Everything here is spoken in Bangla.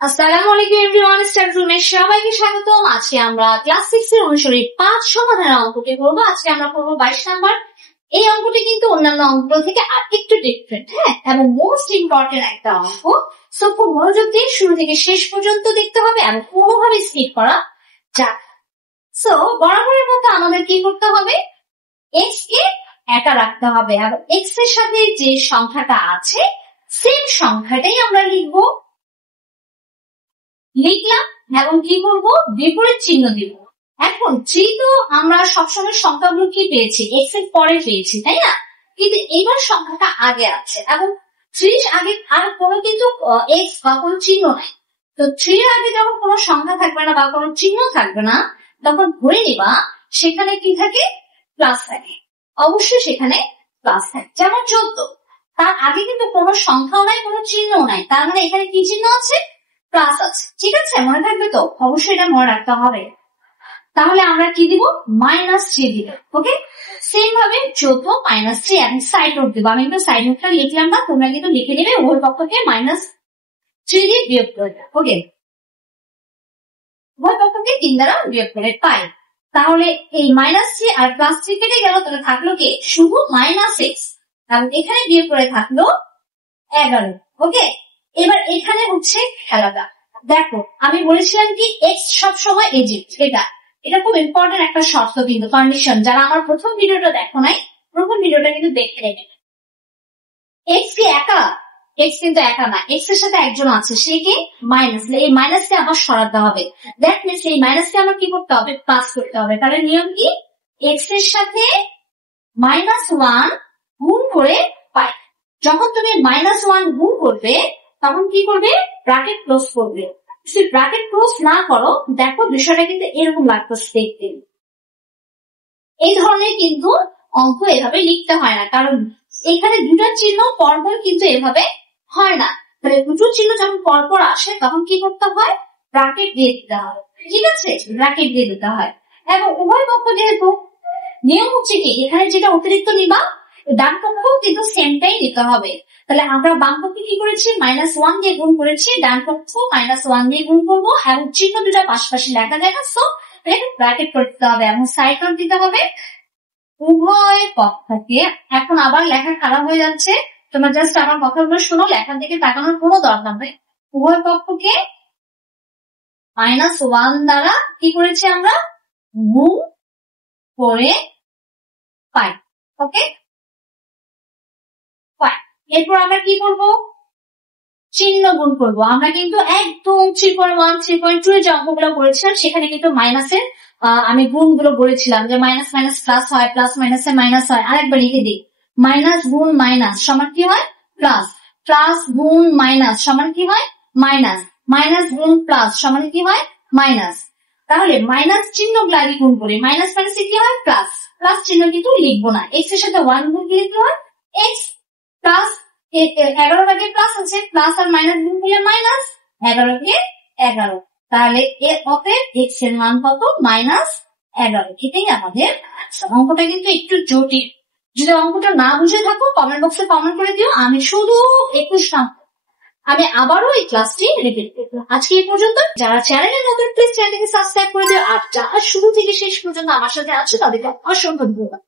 আসসালামু আলাইকুম এভরিওয়ান, স্টার রুমে সবাইকে স্বাগতম। আজকে আমরা ক্লাস 6 এর অনুসারী 5 সমাধানের অঙ্কটি করব। আজকে আমরা করব 22 নাম্বার। এই অঙ্কটি কিন্তু অন্যান্য অঙ্কগুলো থেকে আর একটু ডিফারেন্ট, হ্যাঁ, এবং মোস্ট ইম্পর্টেন্ট একটা অঙ্ক। সো খুব মনোযোগ দিয়ে শুরু থেকে শেষ পর্যন্ত দেখতে হবে এবং কোনোভাবে স্কিপ করা যাক। সো বরাবরের মতো আমাদের কি করতে হবে, এক্স কে একা রাখতে হবে এবং এক্স এর সাথে যে সংখ্যাটা আছে সেম সংখ্যাটাই আমরা লিখবো। লিখলাম এবং কি করবো, বিপরীত চিহ্ন দিব। এখন যেহেতু আমরা সবসময় সংখ্যাগুলো কি পেয়েছি, এক্স এর পরে পেয়েছি, তাই না? কিন্তু এবার সংখ্যাটা আগে আছে এবং 30 আগে আর কোনো কিন্তু এক্স বা কোনো চিহ্ন নাই। তো 3 এর আগে যখন কোনো সংখ্যা থাকবে না বা কোনো চিহ্ন থাকবে না, তখন ধরে নিবা সেখানে কি থাকে, প্লাস থাকে। অবশ্যই সেখানে প্লাস থাকে। যেমন 14, তার আগে কিন্তু কোনো সংখ্যাও নাই, কোনো চিহ্নও নাই, তার মানে এখানে কি চিহ্ন আছে, প্লাস আছে। ঠিক আছে, মনে থাকবে তো? অবশ্যই এটা মনে রাখতে হবে। তাহলে আমরা কি দিব, -3 দিব। ওকে, সেম ভাবে 14 -3 এবং সাইড নোট দিব। আমি কিন্তু সাইড নোটটা লিখলাম না, তোমরা কিন্তু লিখে নেবে উভয় পক্ষকে -3 দিয়ে বিয়োগ করে। ওকে, উভয় পক্ষকে 3 দ্বারা বিয়োগ করে পাই। তাহলে এই -3 আর +3 কেটে গেল, তাহলে থাকলো কি, শুধু -x এবং এখানে বিয়োগ করে থাকলো 11। ওকে, এবার এখানে হচ্ছে খেলাটা। দেখো, আমি বলেছিলাম কি এক্স সব সময় এজিট, এটা খুব ইম্পর্টেন্ট একটা শর্ত কিন্তু, কন্ডিশন। যারা আমার প্রথম ভিডিওটা দেখো নাই, প্রথম ভিডিওটা কিন্তু দেখে নেবে। এক্স কি একা? এক্স কিন্তু একা না, এক্স এর সাথে একজন আছে, সে কি মাইনাস। এই মাইনাসকে আবার সরাতে হবে। দ্যাট মিনস এই মাইনাসকে আমার কি করতে হবে, প্লাস করতে হবে। তাহলে নিয়ম কি, এক্স এর সাথে -1 গুণ করে পাই। যখন তুমি -1 গুণ করবে তখন কি করবে, ব্র্যাকেট ক্লোজ করবে। যদি ব্র্যাকেট ক্লোজ না করো, দেখো বিষয়টা কিন্তু এরকম লাগতেছে দেখতে। এই ধরনের কিন্তু অঙ্ক এভাবে লিখতে হয় না, কারণ এখানে দুটো চিহ্ন পরপর কিন্তু এভাবে হয় না। তাহলে দুটো চিহ্ন যখন পরপর আসে তখন কি করতে হয়, ব্র্যাকেট দিয়ে দিতে হয়। ঠিক আছে, ব্র্যাকেট দিয়ে দিতে হয়। এবং উভয় পক্ষ যেহেতু, নিয়ম হচ্ছে কি, এখানে যেটা অতিরিক্ত নিবা ডান পক্ষ কিন্তু সেমটাই নিতে হবে। তাহলে আমরা বাম পক্ষে কি করেছি, -1 দিয়ে গুণ করেছি, ডান পক্ষ -1 দিয়ে গুণ করবো এবং চিহ্ন দুটা পাশাপাশি লেখা যায় না, সো ব্র্যাকেট করতে হবে এবং সাইড নোট দিতে হবে উভয় পক্ষকে। এখন আবার লেখা খারাপ হয়ে যাচ্ছে, তোমরা জাস্ট আমার কথাগুলো শোনো, লেখার দিকে তাকানোর কোনো দরকার নেই। উভয় পক্ষকে -1 দ্বারা কি করেছি আমরা, গুণ করে পাই। ওকে, এরপর আমরা কি করব, চিহ্ন গুণ করব। আমরা কিন্তু একদম 3.1 3.2 এর যে অঙ্কগুলো করেছিলাম সেখানে কিন্তু মাইনাসের আমি গুণগুলো বলেছিলাম যে মাইনাস মাইনাস প্লাস হয়, প্লাস মাইনাসে মাইনাস হয়। আরেকবার লিখে দিই, মাইনাস গুণ মাইনাস সমান কি হয়, প্লাস। প্লাস গুণ মাইনাস সমান কি হয়, মাইনাস। মাইনাস গুণ প্লাস সমান কি হয়, মাইনাস। তাহলে মাইনাস চিহ্ন আগে গুণ করি, মাইনাস মাইনাসে কি হয়, প্লাস। প্লাস চিহ্ন কিন্তু লিখবো না, এক্স এর সাথে 1 গুণ কি লিখতে হয়, এক্স প্লাস 11 ভাগে প্লাস আছে, প্লাস আর মাইনাস গুণ করলে মাইনাস, 11 কে 11। তাহলে অতএব এক্স এর মান কত, -11। এটাই আমাদের অঙ্কটা কিন্তু একটু জটিল। যদি অঙ্কটা না বুঝে থাকো কমেন্ট বক্সে কমেন্ট করে দিও, আমি শুধু 21 নাম্বার আমি আবারও এই ক্লাসটি রিপিট করবো। আজকে এই পর্যন্ত। যারা চ্যানেলের নতুন, প্লিজ চ্যানেলকে সাবস্ক্রাইব করে দিও, আর যারা শুরু থেকে শেষ পর্যন্ত আমার সাথে আছো তাদেরকে অসংখ্য ধন্যবাদ।